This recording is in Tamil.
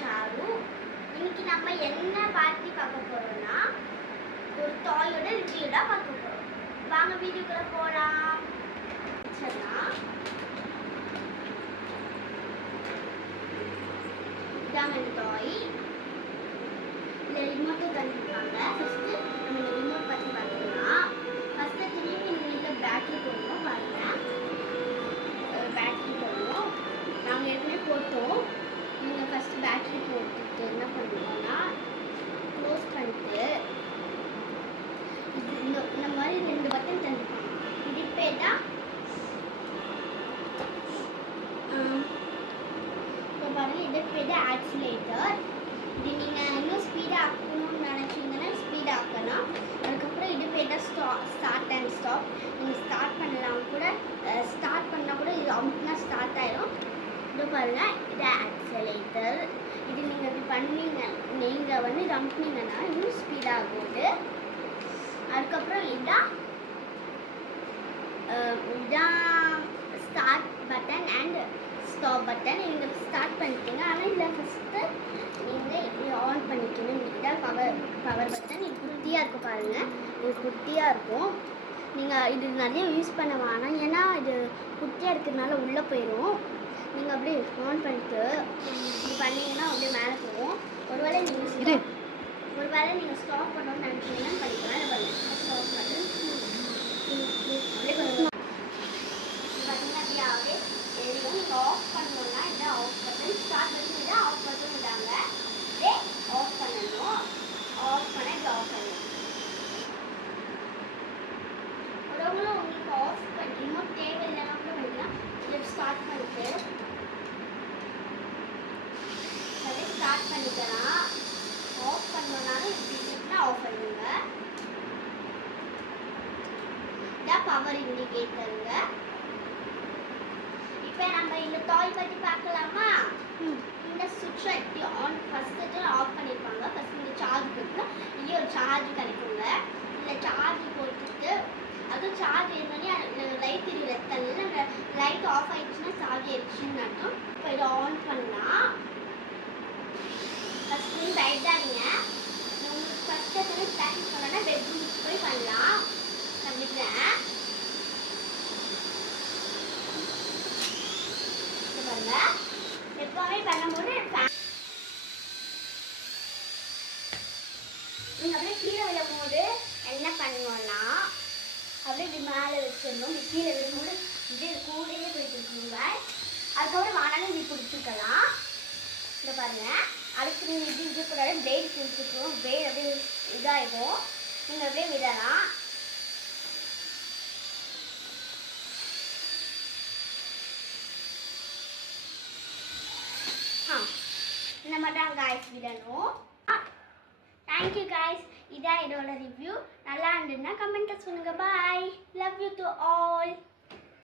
சாரு. இன்னைக்கு நம்ம என்ன பார்ட்டி பார்க்க போறோம்னா ஒரு டாயோட ரிவ்யூ தான் பார்க்க போறோம். வாங்க வீடியோக்குள்ள போலாம். இதான் அந்த டாய். இந்த ரிமோட்டை தந்துருக்காங்க. ஃபர்ஸ்ட் நம்ம இந்த ரிமோட் பற்றி பார்த்துக்கலாம். ஃபர்ஸ்ட் திரும்பி இந்த பேட்டரி போடணும். பாருங்க, பேட்டரி போடணும். நாங்கள் ஏற்கனவே போட்டோம். நீங்கள் ஃபஸ்ட்டு பேட்டரி போட்டுட்டு என்ன பண்ணுவோம்னா க்ளோஸ் பண்ணிட்டு இந்த மாதிரி 2 பட்டன் தந்துருப்பாங்க. இது பேர் தான் இப்போ பாருங்கள், இது பேர் தான் ஆக்சிலேட்டர். இது நீங்கள் இன்னும் ஸ்பீடாக ஆக்கணும்னு நினச்சிங்கன்னா ஸ்பீடாக ஆக்கலாம். அதுக்கப்புறம் இது பேர் தான் ஸ்டார்ட் அண்ட் ஸ்டாப். நீங்கள் ஸ்டார்ட் பண்ணலாம் கூட, ஸ்டார்ட் பண்ணால் கூட இது அமுக்குனா ஸ்டார்ட் ஆயிடும். இது பாருங்கள், இது ஆக்சிலேட்டர். இது நீங்கள் இப்படி பண்ணீங்க, நீங்கள் வந்து இது அமுக்குனீங்கன்னா இன்னும் ஸ்பீடாக ஆகுது. அதுக்கப்புறம் இதான் start button and stop button. நீங்கள் ஸ்டார்ட் பண்ணிட்டீங்க, ஆனால் இதில் ஃபஸ்ட்டு நீங்கள் இது ஆன் பண்ணிக்கணும். இதான் பவர் பட்டன். இது குட்டியாக இருக்கும் பாருங்கள், இது குட்டியாக இருக்கும். நீங்கள் இது நிறைய யூஸ் பண்ண வேணாம், ஏன்னா இது குட்டியாக இருக்கிறதுனால உள்ளே போயிடும். நீங்கள் அப்படியே ஆன் பண்ணிட்டு இது பண்ணிங்கன்னா அப்படியே மேலே போகும். ஒருவேளை நீங்கள் ஸ்டாப் பண்ணணும்னு நினச்சிங்கன்னா பண்ணிக்கலாம். ஸ்டாப் பண்ணி அப்படியே பண்ணுவோம். பார்த்தீங்கன்னா அப்படியே எரியும். நீங்கள் ஆஃப் பண்ணணும்னா இதான் ஆஃப் பட்டன். ஸ்டார்ட் பண்ணி இதான் ஆஃப் பட்டன் விட்டாங்க. இதே ஆஃப் பண்ணணும். ஆஃப் பண்ண இது ஆஃப் பண்ணணும். ஒருவங்களும் உங்களுக்கு ஆஃப் பண்ணி ரிமோட் தேவையில்லைன்னா கூட பண்ணிக்கலாம். இதை ஸ்டார்ட் பண்ணிட்டு அதை ஸ்டார்ட் பண்ணிக்கலாம். ஆஃப் பண்ணோம்னாலும் இப்படின்னா ஆஃப் பண்ணுங்க. இதான் பவர் இண்டிகேட்டருங்க. இப்போ நம்ம இந்த டாய் பற்றி பார்க்கலாமா? இந்த சுவிட்சை எப்படி ஆன் ஃபஸ்ட்டு ஆஃப் பண்ணியிருப்பாங்க. ஃபஸ்ட் இந்த சார்ஜ் போட்டு இங்கே ஒரு சார்ஜ் கிடைக்குங்க. இந்த சார்ஜ் போட்டுட்டு அதுவும் சார்ஜ் இருந்தோடனே லைட் எரியும். ரெத்தல்ல அந்த லைட் ஆஃப் ஆகிடுச்சுன்னா சார்ஜ் ஆயிடுச்சுன்னு அர்த்தம். இப்போ இதை ஆன் பண்ணால் ஃபஸ்ட்டு பயப்படாதீங்க. உங்களுக்கு ஃபஸ்ட்டு ப்ராக்டிஸ் பண்ணோன்னா பெட்ரூம்ஸ் போய் பண்ணலாம். பண்ணிக்கிறேன் பாருங்க. எப்பவுமே பண்ணும்போது நீங்கள் அப்படியே கீழே விழும்போது என்ன பண்ணுவோம்னா அப்படியே இப்படி மேலே வச்சிடணும். கீழே விழும்போது இப்படி கூடயே போயிட்டு இருக்குங்க. அதுக்கப்புறம் வானாலும் இப்படி பிடிச்சிக்கலாம். இதை பாருங்கள், அதுக்கு நீங்கள் இப்படி இருக்கக்கூடாது. பிளேட் பிடிச்சிக்கணும். பிளேட் அப்படியே இதாகிடும். நீங்கள் அப்படியே விடலாம். இந்த மாதிரி தான் காய்ஸ் விடணும். Thank you guys. இதான் இதோட ரிவ்யூ. நல்லா இருந்ததுன்னா கமெண்ட்டை சொல்லுங்கள். Bye. Love you to all.